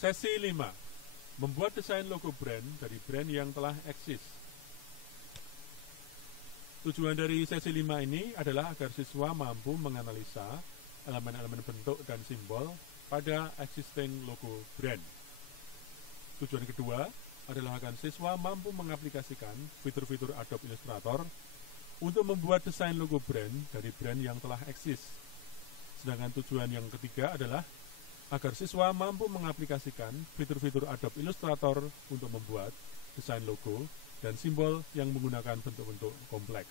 Sesi 5. Membuat desain logo brand dari brand yang telah eksis. Tujuan dari sesi 5 ini adalah agar siswa mampu menganalisa elemen-elemen bentuk dan simbol pada existing logo brand. Tujuan kedua adalah agar siswa mampu mengaplikasikan fitur-fitur Adobe Illustrator untuk membuat desain logo brand dari brand yang telah eksis. Sedangkan tujuan yang ketiga adalah agar siswa mampu mengaplikasikan fitur-fitur Adobe Illustrator untuk membuat desain logo dan simbol yang menggunakan bentuk-bentuk kompleks.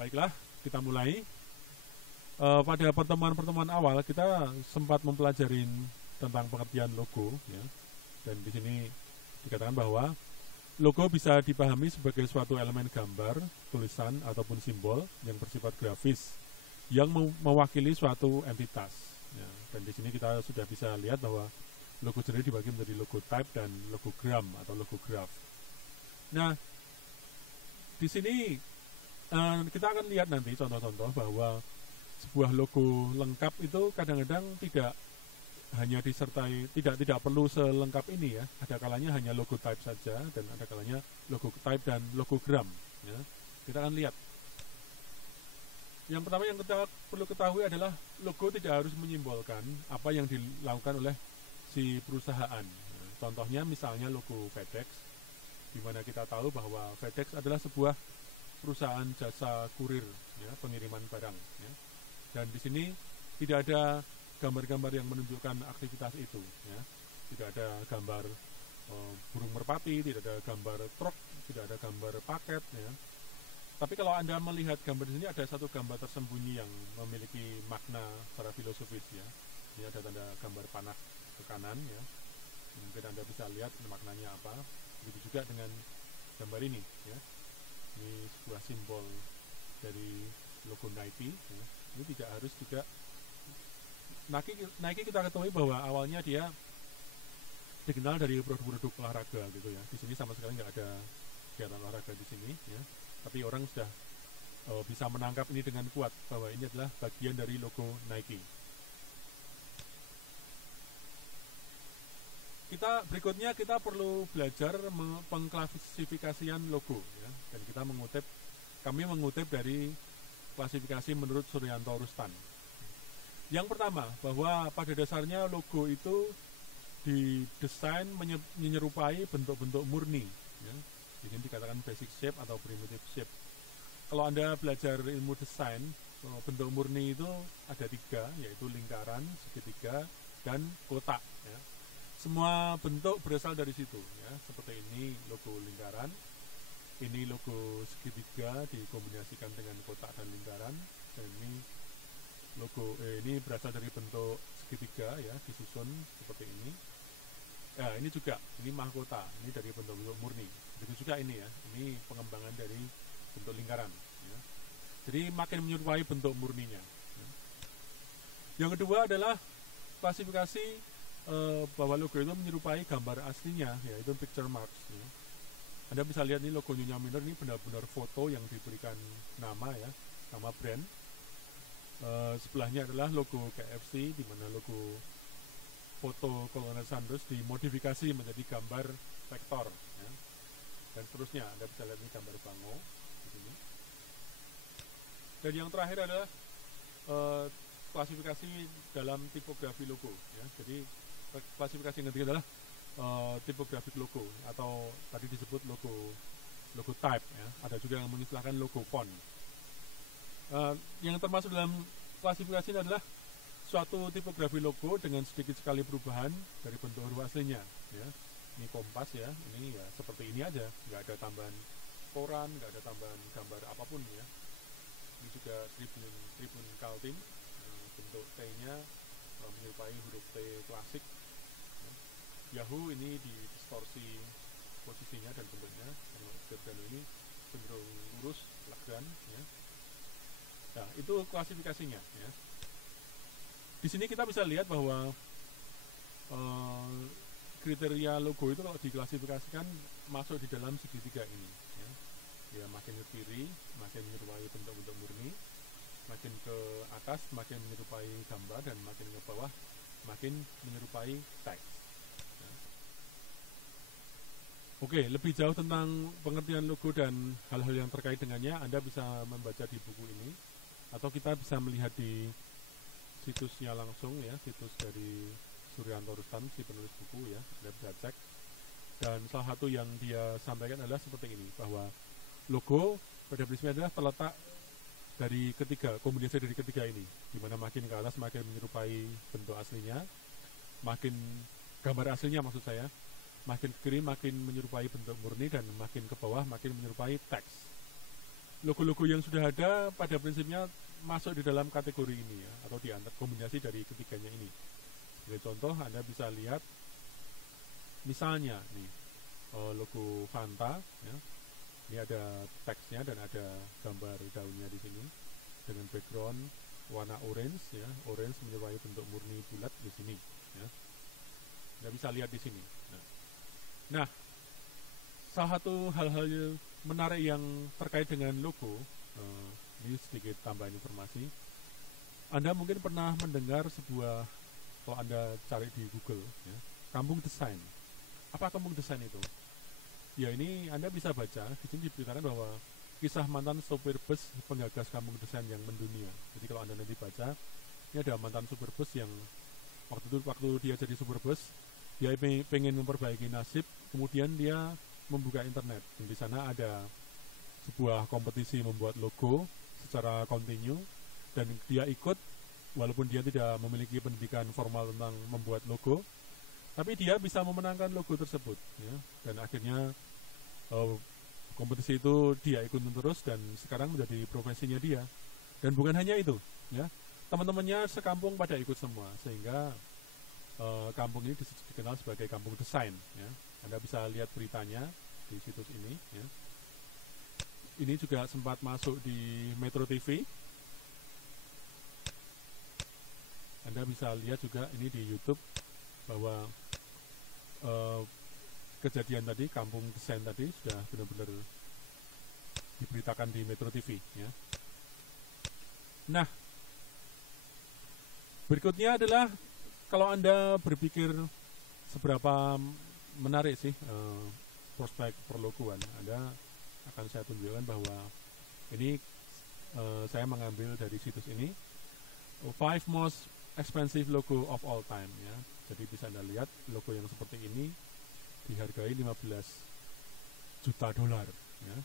Baiklah, kita mulai. Pada pertemuan-pertemuan awal kita sempat mempelajari tentang pengertian logo, ya. Dan di sini dikatakan bahwa logo bisa dipahami sebagai suatu elemen gambar, tulisan ataupun simbol yang bersifat grafis yang mewakili suatu entitas. Ya, dan di sini kita sudah bisa lihat bahwa logo sendiri dibagi menjadi logo type dan logogram atau logo graph. Nah, di sini kita akan lihat nanti contoh-contoh bahwa sebuah logo lengkap itu kadang-kadang tidak hanya disertai, tidak perlu selengkap ini ya. Ada kalanya hanya logo type saja dan ada kalanya logo type dan logogram. Ya. Kita akan lihat. Yang pertama yang kita perlu ketahui adalah logo tidak harus menyimbolkan apa yang dilakukan oleh si perusahaan. Nah, contohnya misalnya logo FedEx, di mana kita tahu bahwa FedEx adalah sebuah perusahaan jasa kurir, ya, pengiriman barang. Ya. Dan di sini tidak ada gambar-gambar yang menunjukkan aktivitas itu. Ya. Tidak ada gambar burung merpati, tidak ada gambar truk, tidak ada gambar paket. Ya. Tapi kalau Anda melihat gambar di sini ada satu gambar tersembunyi yang memiliki makna secara filosofis ya. Ini ada tanda gambar panah ke kanan ya. Mungkin Anda bisa lihat maknanya apa. Begitu juga dengan gambar ini ya. Ini sebuah simbol dari logo Nike ya. Ini tidak harus juga Nike kita ketahui bahwa awalnya dia dikenal dari produk-produk olahraga gitu ya. Di sini sama sekali nggak ada kegiatan olahraga di sini ya. Tapi orang sudah bisa menangkap ini dengan kuat bahwa ini adalah bagian dari logo Nike. Berikutnya kita perlu belajar pengklasifikasian logo ya. Dan kami mengutip dari klasifikasi menurut Suryanto Rustan. Yang pertama, bahwa pada dasarnya logo itu didesain menyerupai bentuk-bentuk murni ya. Ini dikatakan basic shape atau primitive shape. Kalau Anda belajar ilmu desain, bentuk murni itu ada 3, yaitu lingkaran, segitiga, dan kotak. Ya. Semua bentuk berasal dari situ. Ya. Seperti ini logo lingkaran, ini logo segitiga dikombinasikan dengan kotak dan lingkaran, dan ini logo ini berasal dari bentuk segitiga, ya, disusun seperti ini. Ya, ini juga, ini mahkota, ini dari bentuk-bentuk murni. Begitu juga ini ya, ini pengembangan dari bentuk lingkaran. Ya. Jadi makin menyerupai bentuk murninya. Ya. Yang kedua adalah klasifikasi bahwa logo itu menyerupai gambar aslinya, yaitu picture marks. Ya. Anda bisa lihat ini logo Nyonya Minor, ini benar-benar foto yang diberikan nama ya, nama brand. Sebelahnya adalah logo KFC, di mana logo foto Colonel Sanders dimodifikasi menjadi gambar vektor ya. Dan seterusnya. Anda bisa lihat ini gambar bango di sini. Dan yang terakhir adalah klasifikasi dalam tipografi logo ya. Jadi klasifikasi yang ketiga adalah tipografik logo atau tadi disebut logo type ya. Ada juga yang mengistilahkan logo font. Yang termasuk dalam klasifikasi ini adalah suatu tipografi logo dengan sedikit sekali perubahan dari bentuk huruf aslinya ya. Ini kompas ya, ini ya seperti ini aja, nggak ada tambahan koran, nggak ada tambahan gambar apapun ya. Ini juga Tribun Kaltim, bentuk T-nya menyerupai huruf T klasik ya. Yahoo ini distorsi posisinya dan bentuknya, dan ini cenderung lurus, elegan ya. Nah, itu klasifikasinya ya. Di sini kita bisa lihat bahwa kriteria logo itu kalau diklasifikasikan masuk di dalam segitiga ini ya. Ya, makin ke kiri makin menyerupai bentuk-bentuk murni, makin ke atas makin menyerupai gambar, dan makin ke bawah makin menyerupai teks. Oke, lebih jauh tentang pengertian logo dan hal-hal yang terkait dengannya, Anda bisa membaca di buku ini, atau kita bisa melihat di situsnya langsung ya, situs dari Suryanto Rustan, si penulis buku ya, Anda bisa cek. Dan salah satu yang dia sampaikan adalah seperti ini, bahwa logo pada prinsipnya adalah terletak dari kombinasi dari ketiga ini, di mana makin ke atas makin menyerupai bentuk aslinya, makin gambar aslinya maksud saya, makin ke kiri makin menyerupai bentuk murni, dan makin ke bawah makin menyerupai teks. Logo-logo yang sudah ada pada prinsipnya masuk di dalam kategori ini ya, atau di antara kombinasi dari ketiganya ini. Sebagai contoh, Anda bisa lihat misalnya nih logo Fanta ya. Ini ada teksnya dan ada gambar daunnya di sini dengan background warna orange ya, orange menyerupai bentuk murni bulat di sini ya. Anda bisa lihat di sini. Nah, salah satu hal-hal menarik yang terkait dengan logo, ini sedikit tambahan informasi. Anda mungkin pernah mendengar sebuah, kalau Anda cari di Google ya, kampung desain. Apa kampung desain itu? Ya, ini Anda bisa baca, di sini diberitakan bahwa kisah mantan sopir bus penggagas kampung desain yang mendunia. Jadi kalau Anda nanti baca, ini ada mantan sopir bus yang waktu dia jadi sopir bus, dia pengen memperbaiki nasib, kemudian dia membuka internet. Dan di sana ada sebuah kompetisi membuat logo secara kontinu, dan dia ikut walaupun dia tidak memiliki pendidikan formal tentang membuat logo, tapi dia bisa memenangkan logo tersebut ya. Dan akhirnya kompetisi itu dia ikutin terus dan sekarang menjadi profesinya dia. Dan bukan hanya itu ya, teman-temannya sekampung pada ikut semua, sehingga kampung ini dikenal sebagai kampung desain ya. Anda bisa lihat beritanya di situs ini ya. Ini juga sempat masuk di Metro TV. Anda bisa lihat juga ini di YouTube bahwa kejadian tadi, kampung desain tadi sudah benar-benar diberitakan di Metro TV ya. Nah, berikutnya adalah kalau Anda berpikir seberapa menarik sih prospek perlogoan, Anda akan saya tunjukkan bahwa ini saya mengambil dari situs ini 5 most expensive logo of all time ya. Jadi bisa Anda lihat logo yang seperti ini dihargai 15 juta dolar ya.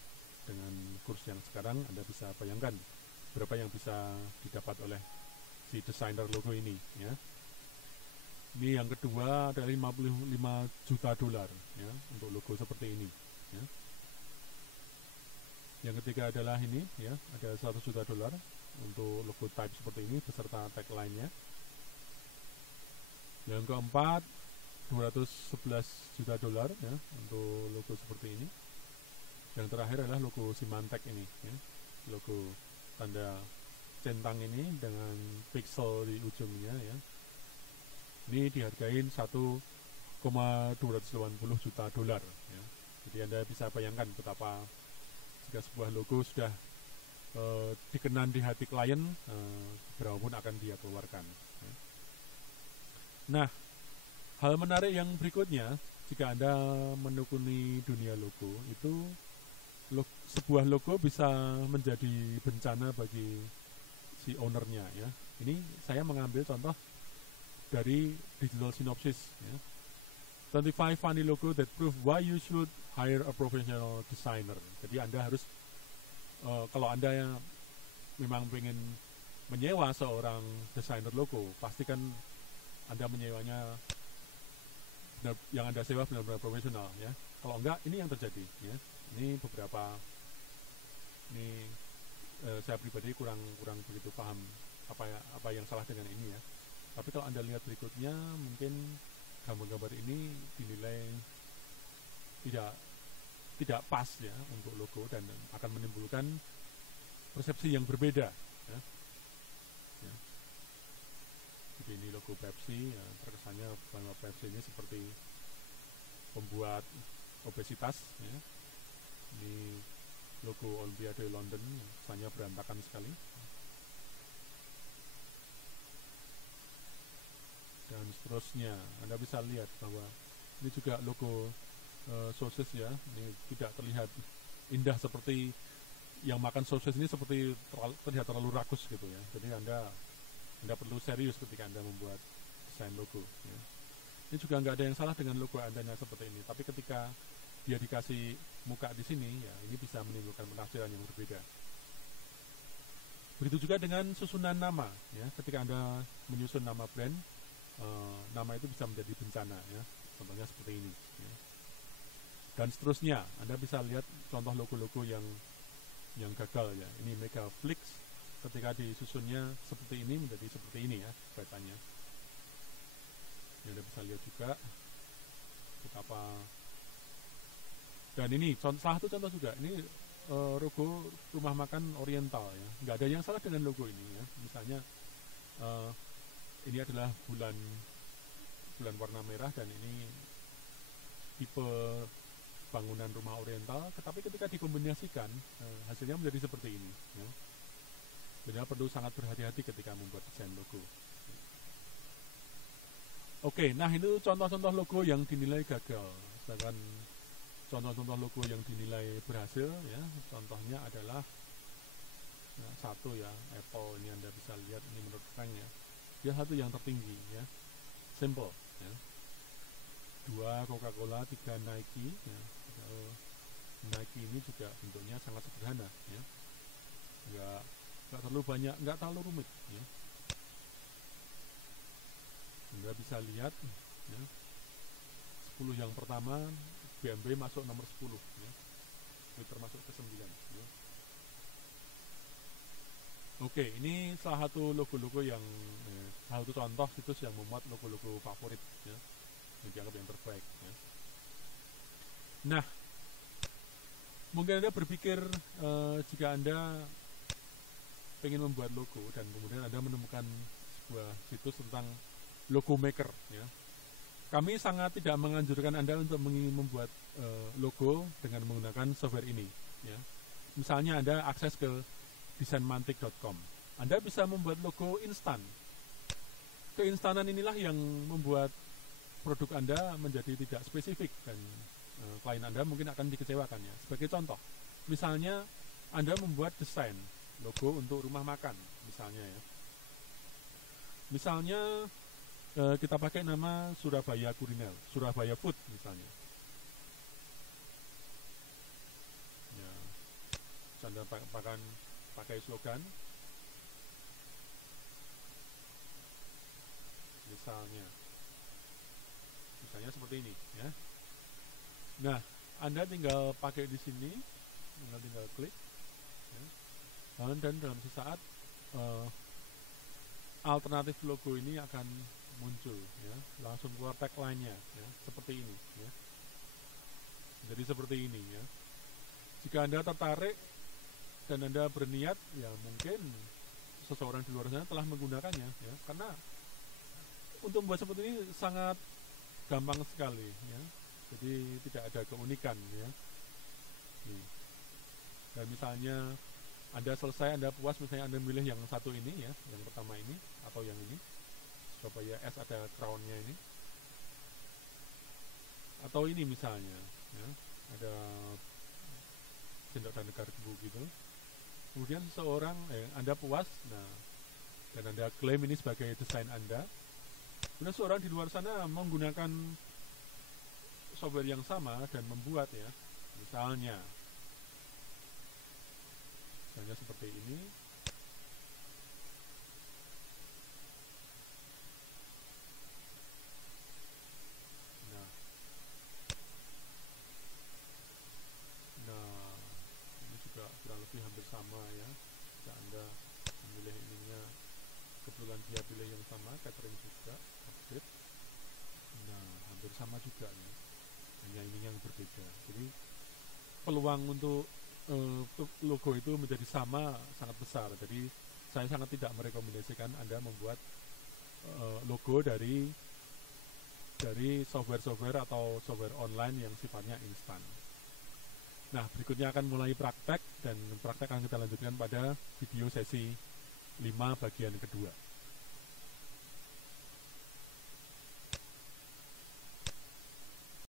Dengan kurs yang sekarang Anda bisa bayangkan berapa yang bisa didapat oleh si desainer logo ini ya. Ini yang kedua adalah 55 juta dolar ya untuk logo seperti ini ya. Yang ketiga adalah ini ya, ada 100 juta dolar untuk logo type seperti ini beserta tagline-nya. Yang keempat 211 juta dolar ya untuk logo seperti ini. Yang terakhir adalah logo Symantec ini ya, logo tanda centang ini dengan pixel di ujungnya ya. Ini dihargain 1,280 juta dolar ya. Jadi Anda bisa bayangkan betapa jika sebuah logo sudah dikenan di hati klien, berapapun akan dia keluarkan ya. Nah, hal menarik yang berikutnya jika Anda menekuni dunia logo itu, sebuah logo bisa menjadi bencana bagi si ownernya ya. Ini saya mengambil contoh dari Digital Synopsis ya. 25 funny logo that prove why you should hire a professional designer. Jadi Anda harus kalau Anda yang memang ingin menyewa seorang desainer logo, pastikan Anda menyewanya yang Anda sewa benar-benar profesional ya. Kalau enggak, ini yang terjadi ya. Ini beberapa saya pribadi kurang begitu paham apa yang salah dengan ini ya. Tapi kalau Anda lihat berikutnya, mungkin gambar-gambar ini dinilai tidak pas ya untuk logo dan akan menimbulkan persepsi yang berbeda ya. Ya. Jadi ini logo Pepsi ya, terkesannya bahwa Pepsi ini seperti pembuat obesitas ya. Ini logo Olimpiade London kesannya berantakan sekali. Dan seterusnya. Anda bisa lihat bahwa ini juga logo sosis ya, ini tidak terlihat indah seperti yang makan sosis ini, seperti terlihat terlalu rakus gitu ya. Jadi Anda perlu serius ketika Anda membuat desain logo ya. Ini juga nggak ada yang salah dengan logo Anda seperti ini, tapi ketika dia dikasih muka di sini ya, ini bisa menimbulkan penafsiran yang berbeda. Begitu juga dengan susunan nama ya, ketika Anda menyusun nama brand, nama itu bisa menjadi bencana ya, contohnya seperti ini ya. Dan seterusnya, Anda bisa lihat contoh logo-logo yang gagal ya. Ini Megaflix, ketika disusunnya seperti ini menjadi seperti ini ya kelihatannya. Ini Anda bisa lihat juga betapa. Dan ini salah satu contoh juga, ini logo rumah makan Oriental ya. Nggak ada yang salah dengan logo ini ya. Misalnya ini adalah bulan warna merah, dan ini tipe bangunan rumah Oriental, tetapi ketika dikombinasikan hasilnya menjadi seperti ini ya. Jadi perlu sangat berhati-hati ketika membuat desain logo. Oke, nah itu contoh-contoh logo yang dinilai gagal. Sedangkan contoh-contoh logo yang dinilai berhasil ya, contohnya adalah satu ya, Apple, ini Anda bisa lihat, ini menurut Frank ya, dia satu yang tertinggi ya, simple ya. 2 Coca-Cola, 3 Nike ya. Nike ini juga bentuknya sangat sederhana ya, nggak terlalu banyak, nggak terlalu rumit ya. Anda bisa lihat ya, 10 yang pertama BMW masuk nomor 10 ya, Twitter masuk ke 9 ya. Oke, ini salah satu logo-logo yang salah satu contoh situs yang memuat logo-logo favorit ya, yang dianggap yang terbaik ya. Nah, mungkin Anda berpikir jika Anda ingin membuat logo dan kemudian Anda menemukan sebuah situs tentang logo maker ya, kami sangat tidak menganjurkan Anda untuk membuat logo dengan menggunakan software ini ya. Misalnya Anda akses ke designmantic.com, Anda bisa membuat logo instan. Keinstanan inilah yang membuat produk Anda menjadi tidak spesifik, dan klien Anda mungkin akan dikecewakan ya. Sebagai contoh, misalnya Anda membuat desain logo untuk rumah makan misalnya ya. Misalnya kita pakai nama Surabaya Kuliner, Surabaya Food misalnya ya. Anda pakai slogan misalnya seperti ini ya. Nah, Anda tinggal pakai di sini, tinggal klik ya. Dan dalam sesaat alternatif logo ini akan muncul ya, langsung keluar tagline-nya ya, seperti ini ya. Jadi seperti ini ya. Jika Anda tertarik dan Anda berniat ya, mungkin seseorang di luar sana telah menggunakannya ya, karena untuk membuat seperti ini sangat gampang sekali ya. Jadi tidak ada keunikan ya. Dan misalnya Anda selesai, Anda puas, misalnya Anda milih yang satu ini ya, yang pertama ini atau yang ini, Surabaya S ada crown-nya ini, atau ini misalnya ya, ada sendok dan garpu gitu. Kemudian seseorang Anda puas, nah, dan Anda klaim ini sebagai desain Anda. Kemudian seorang di luar sana menggunakan software yang sama dan membuat ya, misalnya seperti ini. Nah, ini juga kurang lebih hampir sama ya. Jika Anda memilih ininya, kebetulan dia pilih yang sama, catering juga, update. Nah, hampir sama juga ya. Hanya ini yang berbeda. Jadi peluang untuk logo itu menjadi sama sangat besar. Jadi saya sangat tidak merekomendasikan Anda membuat logo dari software atau software online yang sifatnya instan. Nah, berikutnya akan mulai praktek, dan praktek akan kita lanjutkan pada video sesi 5 bagian kedua.